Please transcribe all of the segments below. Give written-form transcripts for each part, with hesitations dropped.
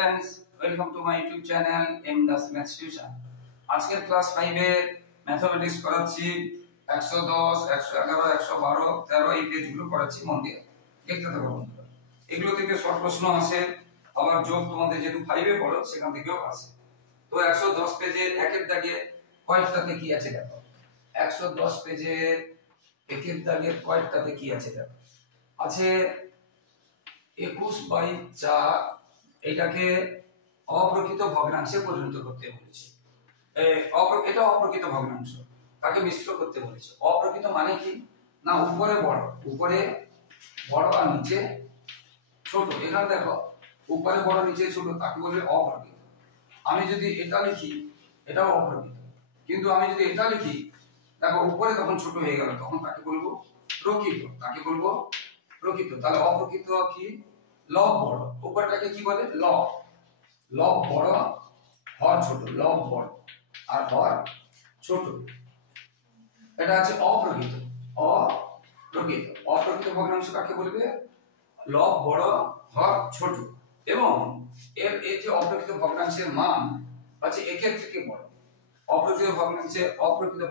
Friends, welcome to my YouTube channel M Das maths tuition. আজকের class 5 এর mathematics করাচ্ছি। 110, 111, 112, 13 এই পেজগুলো করাচ্ছি, মন দিয়ে দেখতে থাকো বন্ধুরা। এগুলো থেকে শর্ট প্রশ্ন আসে, আবার যোগ তোমাদের যেহেতু 5 এ পড়ো সেখান থেকেও আসে। তো 110 পেজের একের দাগে কয়টাতে কি আছে দেখো। 110 পেজের একের দাগের কয়টাতে কি আছে দেখো। আছে 21/4, এটাকে অপ্রকৃত ভগ্নাংশে পরিণত করতে বলেছে। এটা অপ্রকৃত ভগ্নাংশ, তাকে মিশ্র করতে বলেছে। অপ্রকৃত মানে কি না, উপরে বড় আর নিচে ছোট। এখানে দেখো উপরে বড় নিচে ছোট, তাকে বলে অপ্রকৃত। আমি যদি এটা লিখি এটাও অপ্রকৃত, কিন্তু আমি যদি এটা লিখি দেখো উপরে তখন ছোট হয়ে গেল, তখন তাকে বলবো প্রকৃত। তাকে বলবো প্রকৃত। তাহলে অপ্রকৃত কি, লব বড়, উপরটাকে কি বলে লব। লব বড়, হর ছোট। লব বড় আর হর ছোট, এটা আছে অপ্রকৃত। অপ্রকৃত ভগ্নাংশ কাকে বলবে, লব বড় হর ছোট। এবং এই যে অপ্রকৃত ভগ্নাংশের মান আছে একের থেকে বড়। অপ্রকৃত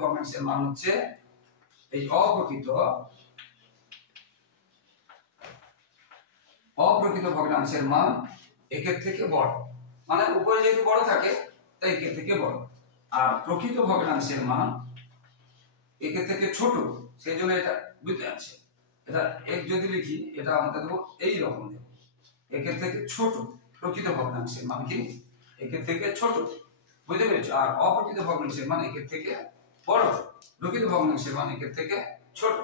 ভগ্নাংশের মান হচ্ছে এই অপ্রকৃত ভগ্নাংশের মান একের থেকে বড়, মানে উপরে যেহেতু বড় থাকে তাই একের থেকে বড়। আর প্রকৃত ভগ্নাংশের মান একের থেকে ছোট, সেই জন্য এটা বুঝতে আছে। এটা এক যদি লিখি এটা আমাদের দেবো এই রকম দেব, একের থেকে ছোট। প্রকৃত ভগ্নাংশের মান কি একের থেকে ছোট, বুঝতে পেরেছো। আর অপ্রকৃত ভগ্নাংশের মান একের থেকে বড়, প্রকৃত ভগ্নাংশের মান একের থেকে ছোট।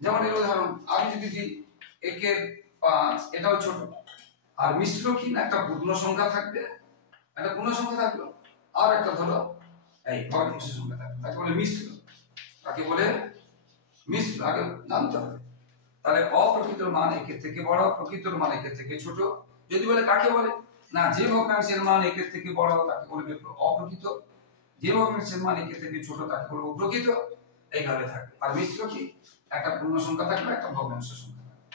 যেমন এর উদাহরণ আমি যদি দিই একের 5, এটাও ছোট। আর মিশ্র কি না, একটা পূর্ণ সংখ্যা থাকবে, একটা পূর্ণ সংখ্যা থাকলো, আর একটা ধরো এই ভগ্নাংশ সংখ্যা থাকবে, তাকে বলে মিশ্র। তাকে বলে মিশ্র, আগে জানতে হবে। তাহলে অপ্রকৃত মান একের থেকে বড়, প্রকৃতর মান একের থেকে ছোট। যদি বলে কাকে বলে না, যে ভগ্নাংশের মান একের থেকে বড় তাকে বলবে অপ্রকৃত, যে ভগ্নাংশের মান একের থেকে ছোট তাকে বলবো প্রকৃত। এইভাবে থাকবে। আর মিশ্র কি, একটা পূর্ণ সংখ্যা থাকবে, একটা ভগ্নাংশ সংখ্যা থাকবে,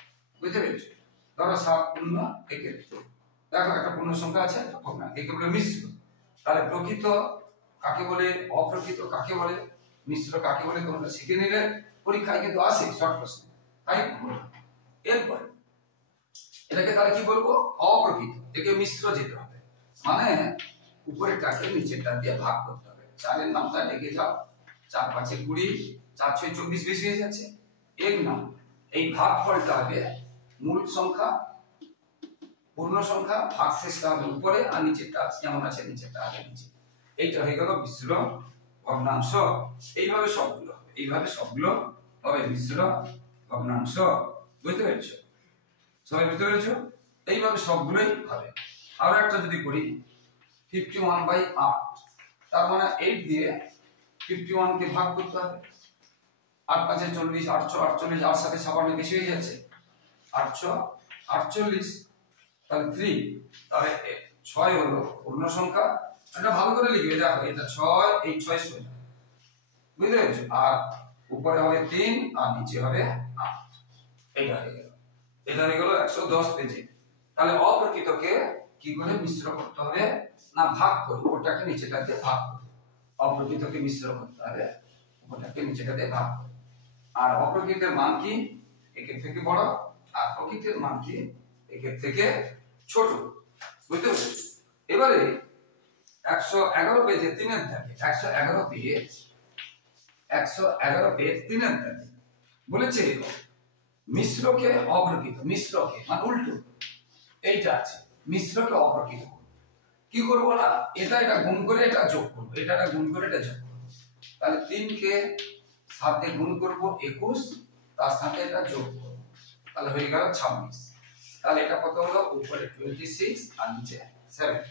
বুঝতে পেরেছো। ধরো 7 পূর্ণ একের, দেখো একটা পূর্ণ সংখ্যা আছে, একটা ভগ্নাংশ, একে বলে মিশ্র। তাহলে প্রকৃত কাকে বলে, অপ্রকৃত কাকে বলে, মিশ্র কাকে বলে তোমরা শিখে নিলে, পরীক্ষায় কিন্তু আসে শর্ট প্রশ্ন। তাই এরপরে এটাকে তাহলে কি বলবো, অপ্রকৃত। একে মিশ্র যেতে হবে, মানে উপরেরটাকে নিচেরটা দিয়ে ভাগ করতে হবে। 4 এর নামটা লিখে যাও, 4 5 20, 4 6 24 বেশি হয়ে যাচ্ছে। এক নাম এই ভাগফলটা হবে মূল সংখ্যা পূর্ণ সংখ্যা, ভাগশেষটা হবে উপরে, আর নিচেরটা যেমন আছে নিচেরটা আগে নিচে। এইটা হয়ে গেল মিশ্র ভগ্নাংশ। এইভাবে সবগুলো হবে মিশ্র ভগ্নাংশ, বুঝতে পেরেছো সবাই, বুঝতে পেরেছো। এইভাবে সবগুলোই হবে। আরো একটা যদি করি 51/8, তার মানে 8 দিয়ে 51 কে ভাগ করতে হবে। 8 5 40, 848, আর সাথে 56 বেশি হয়ে যাচ্ছে, 848, তাহলে 3, তাহলে 6 হলো পূর্ণ সংখ্যা। এটা ভালো করে লিখবে, দেখো এটা 6, এই 6 শূন্য, বুঝতে পেরেছো। আর উপরে হবে 3 আর নিচে হবে 8। এটা হয়ে গেল 110 পেজে। তাহলে অপ্রকৃতকে কি করে মিশ্র করতে হবে না, ভাগ করে ওটাকে নিচেটা দিয়ে ভাগ করে। অপ্রকৃতকে মিশ্র করতে হবে, ওটাকে নিচেটা দিয়ে ভাগ করে। আর অপ্রকৃতের মান কি একের থেকে বড়, আর প্রকৃতের মান কি একের থেকে ছোট, বুঝতে পেরেছো। এবারে 111 পেজে 3 এর দাগে, 111 পেজ 3 এর দাগে বলেছে মিশ্রকে অপ্রকৃত, মিশ্রকে মানে উল্টো এইটা আছে, মিশ্রকে অপ্রকৃত কি করব না, এটা গুণ করে এটা যোগ করব, এটা গুণ করে এটা যোগ করব। তাহলে 3 কে 7 দিয়ে গুণ করব 21, তার সাথে এটা যোগ করব, তাহলে হয়ে গেল 26। তাহলে এটা কত হলো, উপরে 26 আর নিচে 7।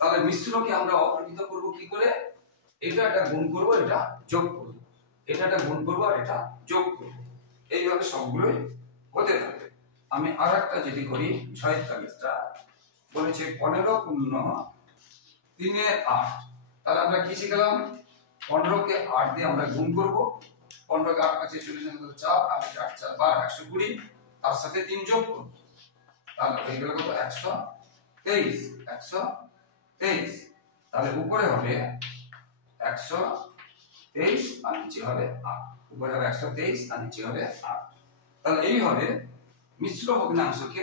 তাহলে মিশ্রকে আমরা অপ্রকৃত করব কি করে, এটা গুণ করব, এটা যোগ করব, এটা গুণ করব আর এটা যোগ করব। এইভাবে সবগুলোই হতে থাকে। আমি আরেকটা যদি করি 6 এর কাগজটা বলেছে 15 পূর্ণ 3 এর 8। তাহলে আমরা কি শিখলাম, 15 কে 8 দিয়ে আমরা গুণ করব, 15 কে 8 কাছে 40 4, আর 8 4 12 120, তার সাথে 3 যোগ করব, তাহলে হয়ে গেল কত 123। 123 123, তাহলে উপরে হবে 123 আর নিচে হবে 8, উপরে হবে 123 আর নিচে হবে 8। তাহলে এই হবে মিশ্র ভগ্নাংশকে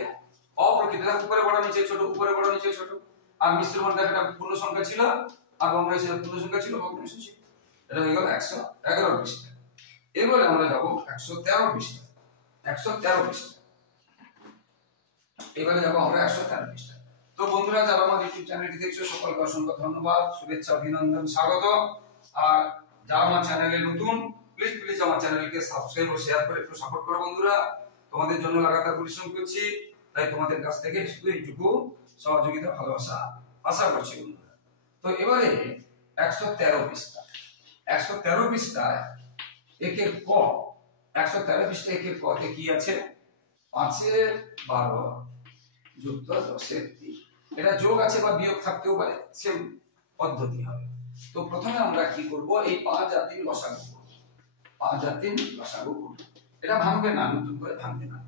অপ্রকৃত, উপরে বড় নিচে ছোট, উপরে বড় নিচে ছোট, আর মিশ্র মানে একটা পূর্ণ সংখ্যা ছিল আর ভগ্নাংশ ছিল, পূর্ণ সংখ্যা ছিল ভগ্নাংশ ছিল। এটা হয়ে গেল 111 পৃষ্ঠা। এবারে আমরা যাব 113 পৃষ্ঠা। 113 পৃষ্ঠা, এবারে যাব আমরা 113 পৃষ্ঠা। তো বন্ধুরা যারা আমার ইউটিউব চ্যানেলটি দেখছো সকলকে অসংখ্য ধন্যবাদ, শুভেচ্ছা, অভিনন্দন, স্বাগত। আর যারা আমার চ্যানেলে নতুন, প্লিজ আমার চ্যানেলকে সাবস্ক্রাইব ও শেয়ার করে একটু সাপোর্ট করো বন্ধুরা। তোমাদের জন্য লাগাতার পরিশ্রম করছি, তাই তোমাদের কাছ থেকে শুধু এইটুকু সহযোগিতা, ভালোবাসা আশা করছি বন্ধুরা। তো এবারে 113 পৃষ্ঠা। 113 পৃষ্ঠায় একের ক, 113 পৃষ্ঠা একের ক তে কি আছে? 5-এর 12 যুক্ত 10-এর 3। এটা যোগ আছে বা বিয়োগ থাকতেও পারে, সেম পদ্ধতি হবে। তো প্রথমে আমরা কি করব, এই 5 আর 3 লসাগু করব। 5 আর 3 লসাগু করব। এটা ভাঙবে না, নতুন করে ভাঙবে না।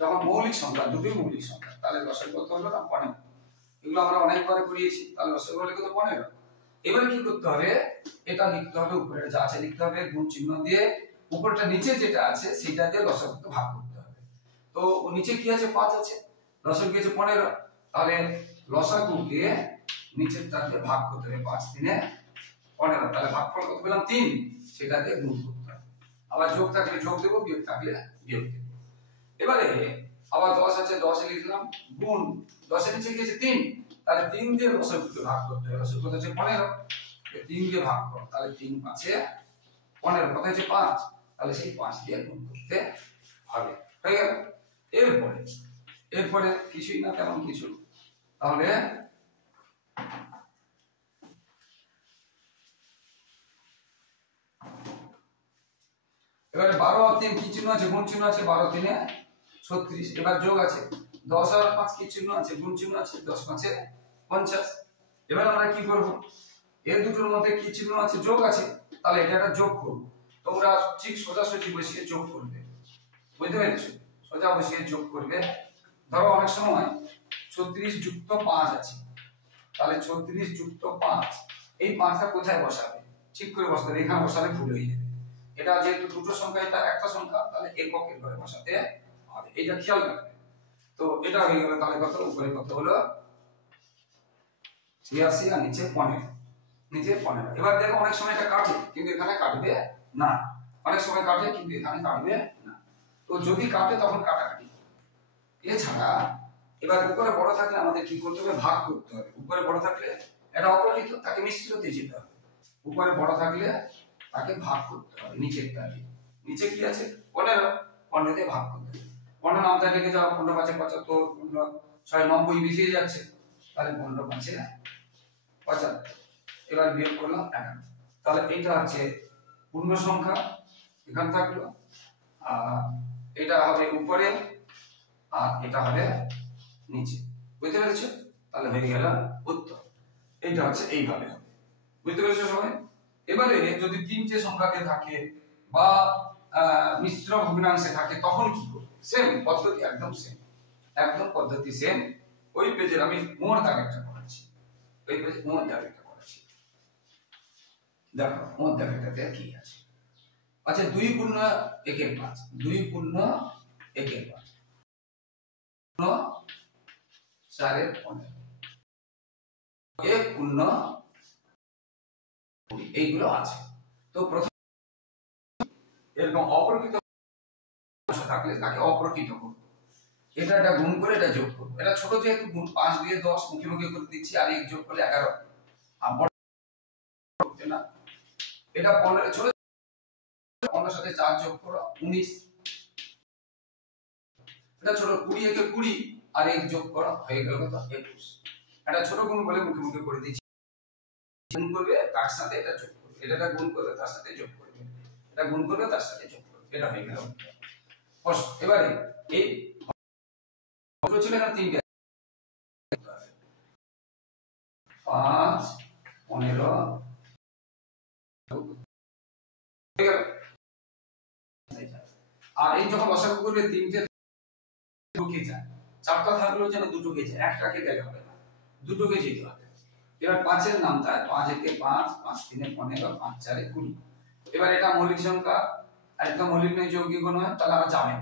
যখন মৌলিক সংখ্যা, দুটোই মৌলিক সংখ্যা, তাহলে লসাগু কত হলো না? 15। এগুলো আমরা অনেকবার করিয়েছি, তাহলে লসাগু হলে কত? 15। এবারে কি করতে হবে? এটা লিখতে হবে, উপরে যা আছে লিখতে হবে গুণ চিহ্ন দিয়ে, উপরটা নিচে যেটা আছে সেটা দিয়ে লসাগুকে ভাগ করতে হবে। তো নিচে কি আছে? 5 আছে, লসাগু কি আছে? 15। তাহলে লসাগুকে নিচেরটা দিয়ে ভাগ করতে হবে, 5 3 15। তাহলে ভাগফল কত পেলাম? 3। সেটা দিয়ে গুণ করতে হবে। আবার যোগ থাকলে যোগ দেব, বিয়োগ থাকলে বিয়োগ দেব। এবারে আবার 10 আছে, 10 এ লিখলাম গুণ, 10 এর নিচে কি আছে? 3। তাহলে 3 দিয়ে লসাগুকে ভাগ করতে হবে। লসাগু কত আছে? 15। 3 দিয়ে ভাগ করো, তাহলে 3 5 এ 15, কত হচ্ছে? 5। তাহলে সেই 5 দিয়ে গুণ করতে হবে। হয়ে গেল। এরপরে কিছুই না, তেমন কিছু। তাহলে এবারে 12 আর 3 কি চিহ্ন আছে? গুণ চিহ্ন আছে, 12 3 এ 36। এবার যোগ আছে, 10 আর 5 কি চিহ্ন আছে? গুণ চিহ্ন আছে, 10 5 এ 50। এবার আমরা কি করব? এই দুটোর মধ্যে কি চিহ্ন আছে? যোগ আছে, তাহলে এটা একটা যোগ করব। তোমরা ঠিক সোজাসুজি বসিয়ে যোগ করবে, বুঝতে পেরেছো? সোজা বসিয়ে যোগ করবে। ধরো অনেক সময় 36 যুক্ত 5 আছে, তাহলে 36 যুক্ত 5, এই 5টা কোথায় বসাবে? ঠিক করে বসাতে হবে, এখানে বসালে ভুল হয়ে যাবে। এটা যেহেতু দুটো সংখ্যা, এটা একটা সংখ্যা, তাহলে এককের ঘরে বসাতে হবে, এটা খেয়াল রাখবে। তো এটা হয়ে গেল, তাহলে কত? উপরে কত হলো? 86 আর নিচে 15, নিচে 15। এবার দেখো অনেক সময় এটা কাটে, কিন্তু এখানে কাটবে না। অনেক সময় কাটে, কিন্তু এখানে কাটবে না। তো যদি কাটে তখন কাটাকাটি। এছাড়া এবার উপরে বড় থাকলে আমাদের কি করতে হবে? ভাগ করতে হবে। উপরে বড় থাকলে এটা অপ্রকৃত, তাকে মিশ্রতে যেতে হবে। উপরে বড় থাকলে তাকে ভাগ করতে হবে নিচেরটা দিয়ে। নিচে কি আছে? 15, 15 দিয়ে ভাগ করতে হবে। 15 নামটা লিখে যাও, 15 5 75, 15 6 90 বেশি যাচ্ছে, তাহলে 15 5 75। এবার বিয়োগ করলাম 11। তাহলে এটা হচ্ছে পূর্ণ সংখ্যা, এখানে থাকলো, আর এটা হবে উপরে আর এটা হবে নিচে। বুঝতে পেরেছো? তাহলে হয়ে গেল উত্তর। এটা হচ্ছে এইভাবে হবে। বুঝতে পেরেছো সবাই? এবারে যদি তিনটে সংখ্যাতে থাকে বা মিশ্র ভগ্নাংশে থাকে তখন কি করব? সেম পদ্ধতি, একদম সেম, একদম পদ্ধতি সেম। ওই পেজের আমি মোট দাগেরটা করেছি, ওই পেজে মোট দাগেরটা করেছি। দেখো মোট দাগেরটাতে কি আছে। আচ্ছা, 2 পূর্ণ 1 এর 5, 2 পূর্ণ 1 এর 5, 4 এর 15, 1 পূর্ণ 20, এইগুলো আছে। তো প্রথম এরকম অপ্রকৃত থাকলে তাকে অপ্রকৃত করব। এটা গুণ করে এটা যোগ করব। এটা ছোট যেহেতু গুণ, 5 দিয়ে 10 মুখে মুখে করে দিচ্ছি, আর 1 যোগ করলে 11। আর বড় করতে না, এটা 15 ছোট, 15 সাথে 4 যোগ করো 19। এটা ছোট, 20 একে 20 আর 1 যোগ করো, হয়ে গেল কত? 21। এটা ছোট গুণ বলে মুখে মুখে করে দিচ্ছি। গুণ করবে তার সাথে এটা যোগ করবে, এটা গুণ করবে তার সাথে যোগ করবে, এটা গুণ করবে তার সাথে যোগ করবে, এটা হয়ে গেল। এবারে এই কত ছিল না? 3টে, 5 15 হয়ে গেল। আর এই যখন লসাগু করবে 3টে ঢুকে যায়, 4টা থাকলেও যেন 2 ঢুকে যায়, একটাকে গেলে হবে না। দুটোকে যেতে হবে। এবার 5 এর নামটা 5 একে 5, 5 3 15, 5 4 20। এবার এটা মৌলিক সংখ্যা আর এটা মৌলিক নয়, যৌগিক নয়, তাহলে আমরা যাবেন।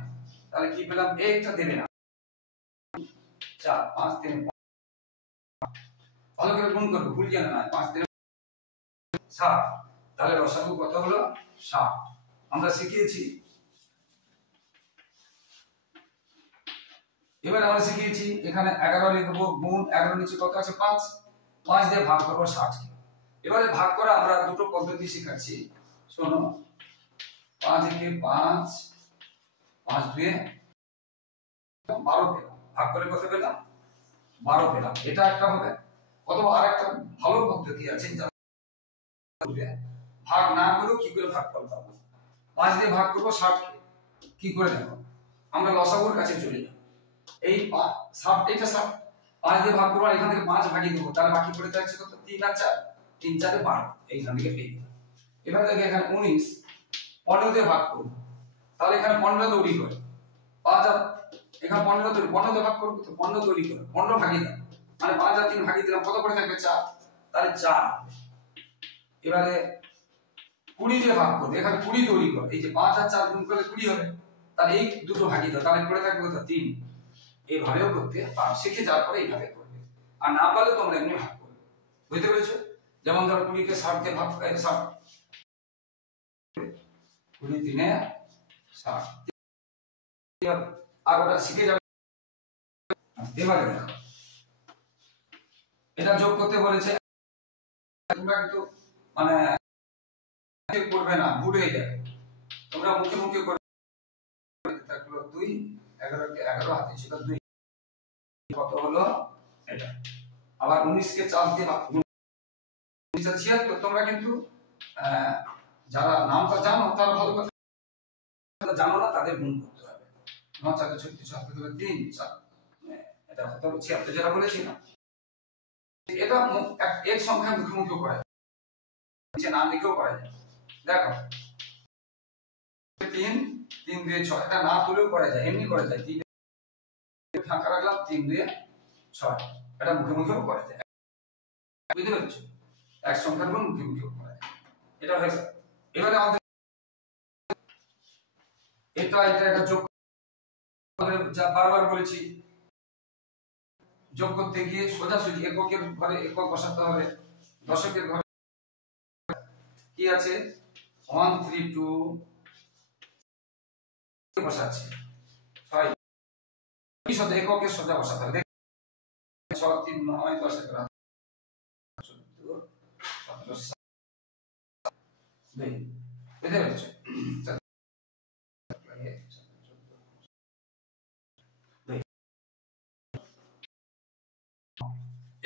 তাহলে কি পেলাম, একটা দেবে না, 4 5 3 ভালো করে গুণ করব, ভুল যেন না, 5 3 7। তাহলে লসাগু কত হলো, 7। আমরা শিখিয়েছি, এবার আমরা শিখিয়েছি এখানে 11 লিখবো, গুণ 11 নিচে কত আছে 5, 5 দিয়ে ভাগ করব 60 কে। এবারে ভাগ করা আমরা দুটো পদ্ধতি শেখাচ্ছি, শোনো। 5 একে 5, 5 দুয়ে 12 পেলাম, ভাগ করে কত পেলাম, 12 পেলাম। এটা একটা হবে। অথবা আরেকটা ভালো পদ্ধতি আছে, ভাগ না করেও কি করে ভাগ করতে হবে। 5 দিয়ে ভাগ করব 60 কে, কি করে দেখো, আমরা লসাগুর কাছে চলে যাব। এই 7, এটা 7, 5 দিয়ে ভাগ করব, এখান থেকে 5 ভাগিয়ে দেব, তাহলে বাকি পড়ে থাকছে কত, 3 আর 4, 3 4 এ 12, এইখান থেকে পেয়ে গেলাম। এবার দেখো এখানে 19, 15 দিয়ে ভাগ করব, তাহলে এখানে 15 তৈরি করে, 5 আর এখানে 15 তৈরি, 15 দিয়ে ভাগ করব তো 15 তৈরি করে 15 ভাগিয়ে দাও, মানে 5 আর 3 ভাগিয়ে দিলাম, কত পড়ে থাকবে 4, তাহলে 4। এবারে 20 দিয়ে ভাগ করবে, এখানে 20 তৈরি করে, এই যে 5 আর 4 গুণ করলে 20 হবে, তাহলে এই দুটো ভাগিয়ে দাও, তাহলে পড়ে থাকবে কত, 3। এইভাবেও করতে পারো, শিখে যাওয়ার পরে এইভাবে করবে, আর না পারলে তোমরা এমনি ভাগ করবে। বুঝতে পেরেছো? যেমন ধরো 20 কে 60 দিয়ে ভাগ করে 60, 20 3 এ 60, আর ওটা শিখে যাবে। এবারে দেখো, এটা যোগ করতে বলেছে, তোমরা কিন্তু মানে করবে না, ভুল হয়ে যাবে, তোমরা মুখে মুখে করে থাকলো। 2 11 কে 11 হাতে ছিল 2, কত হলো এটা। আবার 19 কে 4 দিয়ে ভাগ, 1976। তোমরা কিন্তু যারা নামটা জানো তারা ভালো কথা, জানো না তাদের গুণ করতে হবে। 9 4 36 7 3 7, এটা কত 76 যেটা বলেছি না, এটা এক সংখ্যা মুখে মুখে করা যায়, নিচে নাম লিখেও করা যায়। দেখো 3 3 2 6, এটা না তুলেও করা যায়, এমনি করা যায়, 3 ফাঁকা রাখলাম, 3 2 6, এটা মুখে মুখেও করা যায়। বুঝতে পেরেছো? এক সংখ্যার গুণ মুখে মুখেও করা যায়, এটা হয়ে গেল। এবারে আমাদের এটা যোগ করে, যা বারবার বলেছি, যোগ করতে গিয়ে সোজাসুজি এককের ঘরে একক বসাতে হবে, দশকের ঘরে কি আছে 1 3 2 বসাচ্ছি 6, এই সাথে এককের সোজা বসাতে হবে। 6 3 9 10 11 14 17 বুঝতে পেরেছো?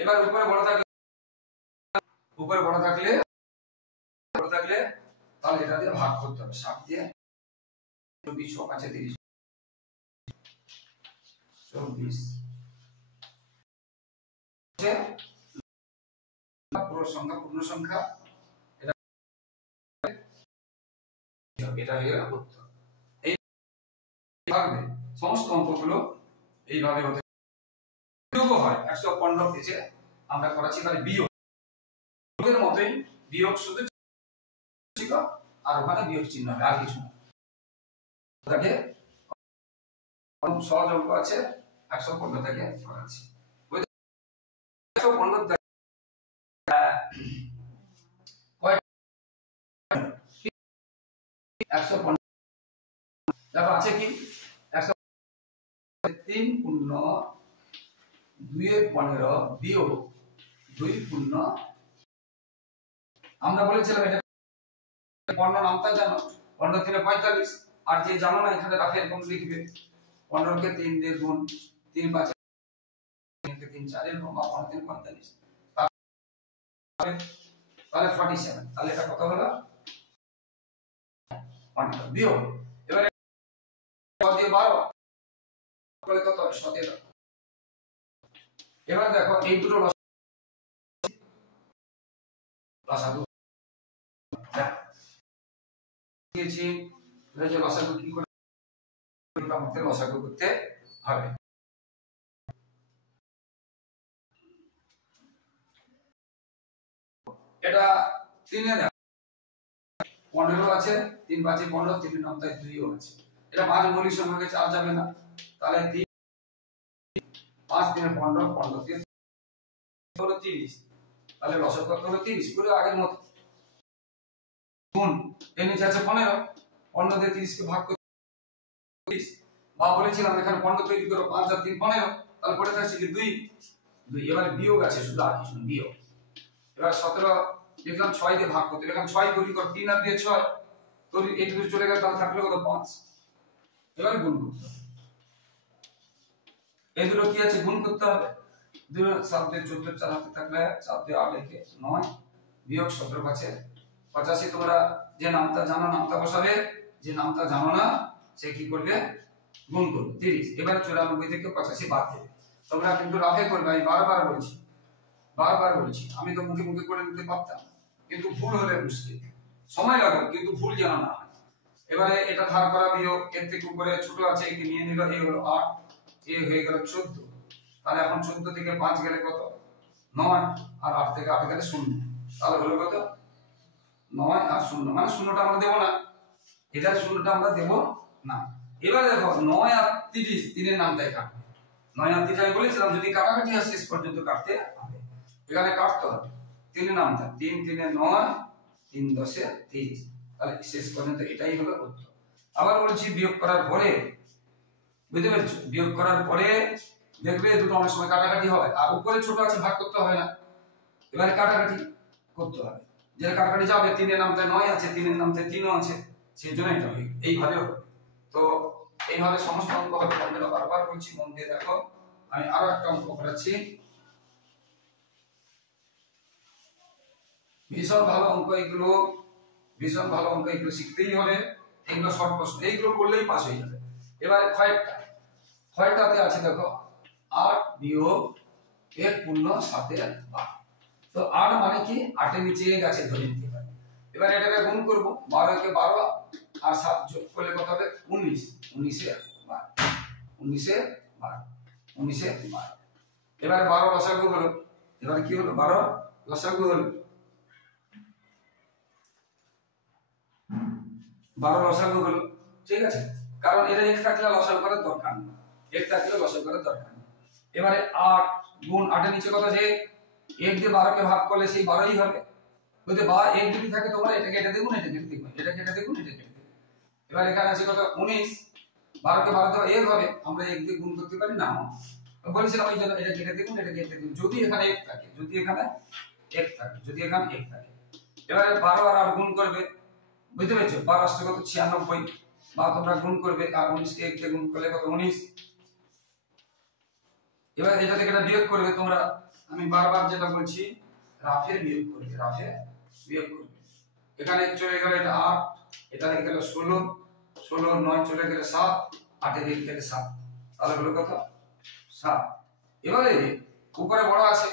এবার উপরে বড় থাকলে তাহলে এটা দিয়ে ভাগ করতে হবে, 7 দিয়ে 20 আছে 30 24, পূর্ণ সংখ্যা এটা হয়ে গেল উত্তর। এইভাবে সমস্ত অঙ্কগুলো এইভাবে হতে হয়। 115 পেজে আমরা করাচ্ছি মানে বিয়োগের মতোই, বিয়োগ শুধু ছিল আর ওখানে বিয়োগ চিহ্ন হবে, আর কিছু না। ওটাকে সহজ অঙ্ক আছে, 115 থেকে করাচ্ছি। 115 দেখো আছে কি, 3 পূর্ণ 2 এর 15 বিয়োগ 2 পূর্ণ, আমরা বলেছিলাম এটা 15 নামটা জানো, 15 3 45, আর যে জানো না এখানে রাখে এরকম লিখবে, 15 কে 3 দিয়ে গুণ, 3 5 3 কে 3 4 এরকম, 15 3 45, তাহলে 47। তাহলে এটা কত হলো 15 বিয়োগ, এবারে 100 দিয়ে 12 তাহলে কত হবে 17। এবার দেখো এই দুটো লসাগু দিয়েছি, লসাগু কি করে আমাদের লসাগু করতে হবে। এটা 3 এ 15 আছে, 3 5 15, 3 নামতায় 2ও আছে। এটা 5 মৌলিক সংখ্যাকে 4 যাবে না, তাহলে 3 5 3 15, 15 3 হলো 30, তাহলে লসাগু কত হলো 30, পুরো আগের মত গুণ। এর নিচে আছে 15, 15 দিয়ে 30 কে ভাগ করে 30, বা বলেছিলাম এখানে 15 তৈরি করো, 5 আর 3 15, তাহলে পড়ে থাকছে কি 2 2। এবারে বিয়োগ আছে শুধু, আর কিছু না, বিয়োগ। এবার 17 দেখলাম 6 দিয়ে ভাগ করতে, এখানে 6 তৈরি করো, 3 আর দিয়ে 6, তো এইটুকু চলে গেল, তাহলে থাকলো কত 5। এবারে গুণ করতে হবে, এই দুটো কি আছে গুণ করতে হবে। 2 7 দিয়ে 14, 4 হাতে থাকলে 4 দিয়ে 8 লিখে 9 বিয়োগ 17 আছে 85। তোমরা যে নামটা জানো নামটা বসাবে, যে নামটা জানো না সে কি করবে গুণ করবে 30। এবার 94 থেকে 85 বাদ দেবে। তোমরা কিন্তু রাফে করবে, আমি বারবার বলছি, আমি তো মুখে মুখে করে নিতে পারতাম, কিন্তু ভুল হলে মুশকিল, সময় লাগে, কিন্তু ভুল যেন না হয়। এবারে এটা ধার করা বিয়োগ, এর থেকে উপরে ছোট আছে একে নিয়ে নিল, এই হলো 8, এই হয়ে গেল 14। তাহলে এখন 14 থেকে 5 গেলে কত 9, আর 8 থেকে 8 গেলে 0, তাহলে হলো কত 9 আর 0, মানে শূন্যটা আমরা দেব না, এটা শূন্যটা আমরা দেব না। এবারে দেখো 9 আর 30, 3 এর নামটাই কাটবে। 9 আর 30 আমি বলেছিলাম যদি কাটাকাটি হয় শেষ পর্যন্ত কাটতে হবে, এখানে কাটতে হবে 3 এর নামটা, 3 3 এ 9, 3 10 এ 30, তাহলে শেষ পর্যন্ত এটাই হলো উত্তর। আবার বলছি বিয়োগ করার পরে, বুঝতে পেরেছো, বিয়োগ করার পরে দেখবে দুটো অনেক সময় কাটাকাটি হয়, আর উপরে ছোট আছে ভাগ করতে হয় না, এবারে কাটাকাটি করতে হবে। যে কাটাকাটি যাবে 3 এর নামতে 9 আছে, 3 এর নামতে 3ও আছে, সেই জন্য এটা হবে এইভাবে হবে। তো এইভাবে সমস্ত অঙ্ক হবে, তোমরা বারবার বলছি মন দিয়ে দেখো। আমি আরো একটা অঙ্ক করাচ্ছি, ভীষণ ভালো অঙ্ক এগুলো, ভীষণ ভালো অঙ্ক এগুলো শিখতেই হবে, এগুলো শর্ট প্রশ্ন, এইগুলো করলেই পাস হয়ে যাবে। এবারে ক্ষয়টাতে আছে দেখো 8 বিয়োগ 1 পূর্ণ 7 এর 12। তো 8 মানে কি 8 এর নিচে গেছে ধরে নিতে পারি। এবার এটাকে গুণ করব, 12 কে 12 আর 7 যোগ করলে কত হবে 19, 19 এর 12, 19 এর 12, 19 এর 12। এবারে 12 লসাগু হলো, এবারে কি হলো 12 লসাগু হলো, 12 লসাগু হলো, ঠিক আছে, কারণ এটা এক থাকলে লসাগু করার দরকার নেই, এক থাকলে লসাগু করার দরকার নেই। এবারে 8 গুণ 8 এর নিচে কত আছে 1 দিয়ে 12 কে ভাগ করলে সেই 12ই হবে, যদি বা 1 যদি থাকে তোমরা এটাকে এটা দেখুন, এটাকে এটা দেখুন, এটাকে এটা দেখুন, এটাকে এটা দেখুন। এবার এখানে আছে কত 19, 12 কে 12 দিয়ে 1 হবে, আমরা 1 দিয়ে গুণ করতে পারি না, বলেছিলাম এই জন্য এটাকে এটা দেখুন, এটাকে এটা দেখুন, যদি এখানে 1 থাকে, যদি এখানে 1 থাকে, যদি এখানে 1 থাকে। এবারে 12 আর 8 গুণ করবে, বুঝতে পেরেছো, 12 আসছে কত 96, বা তোমরা গুণ করবে, আর 19 কে 1 দিয়ে গুণ করলে কত 19। এবার এটা থেকে এটা বিয়োগ করবে তোমরা, আমি বারবার যেটা বলছি রাফে বিয়োগ করবে, রাফে বিয়োগ করবে। এখানে চলে গেল এটা 8, এটা হয়ে গেল 16, 16 9 চলে গেলে 7, 8 এর গেলে 7, তাহলে হলো কত 7। এবারে উপরে বড় আছে,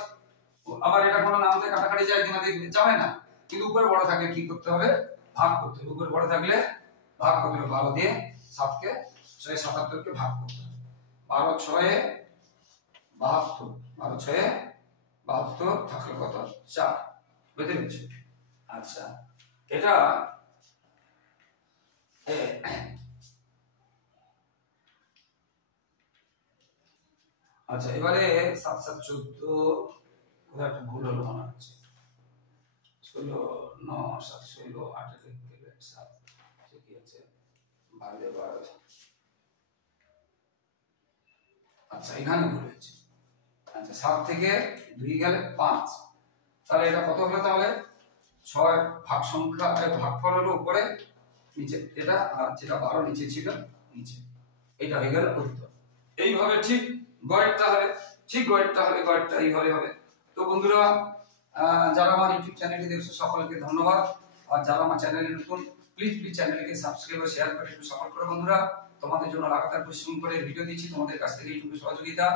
আবার এটা কোনো নামতে কাটাকাটি যায় কিনা দেখবে, যাবে না, কিন্তু উপরে বড় থাকলে কি করতে হবে ভাগ করতে হবে, উপরে বড় থাকলে ভাগ করতে হবে, 12 দিয়ে 7 কে 6 77 কে ভাগ করতে হবে, 12 6 এ 72, 12 6 এ 72 থাকলে কত 4, বুঝতে পেরেছো। আচ্ছা এটা আচ্ছা এবারে 7 7 14, কোথায় একটা ভুল হলো মনে হচ্ছে, 16 9 7 16 8 লিখতে গেলে 7, ঠিকই আছে 12 12। আচ্ছা এখানে ভুল হয়েছে, আচ্ছা 7 থেকে 2 গেলে 5, তাহলে এটা কত হলো, তাহলে 6 ভাগ সংখ্যা ভাগফল হলো উপরে, নিচে এটা, আর যেটা 12 নিচে ছিল নিচে, এটা হয়ে গেল উত্তর। এইভাবে ঠিক গড়েরটা হবে, ঠিক গড়েরটা হবে, গড়েরটা এইভাবে হবে। তো বন্ধুরা যারা আমার ইউটিউব চ্যানেলটি দেখছো সকলকে ধন্যবাদ, আর যারা আমার চ্যানেলে নতুন প্লিজ চ্যানেলকে সাবস্ক্রাইব ও শেয়ার করে একটু সাপোর্ট করো বন্ধুরা। তোমাদের জন্য লাগাতার পরিশ্রম করে ভিডিও দিচ্ছি, তোমাদের কাছ থেকে এইটুকু সহযোগিতা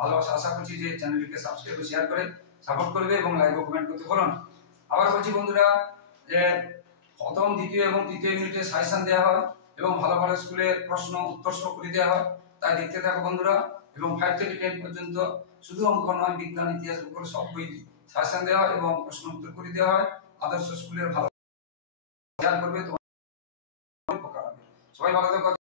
ভালোবাসা আশা করছি যে চ্যানেলটিকে সাবস্ক্রাইব ও শেয়ার করে সাপোর্ট করবে এবং লাইক ও কমেন্ট করতে ভুলো না। আবার বলছি বন্ধুরা যে প্রথম দ্বিতীয় এবং তৃতীয় ইউনিটে সাজেশন দেওয়া হয় এবং ভালো ভালো স্কুলের প্রশ্ন উত্তর সহ করে দেওয়া হয়, তাই দেখতে থাকো বন্ধুরা। এবং 5 থেকে 10 পর্যন্ত শুধু অঙ্ক নয়, বিজ্ঞান ইতিহাস ভূগোল সব বই সাজেশন দেওয়া হয় এবং প্রশ্ন উত্তর করে দেওয়া হয়। আদর্শ স্কুলের ভালো শেয়ার করবে, তোমার উপকার হবে। সবাই ভালো থাকো।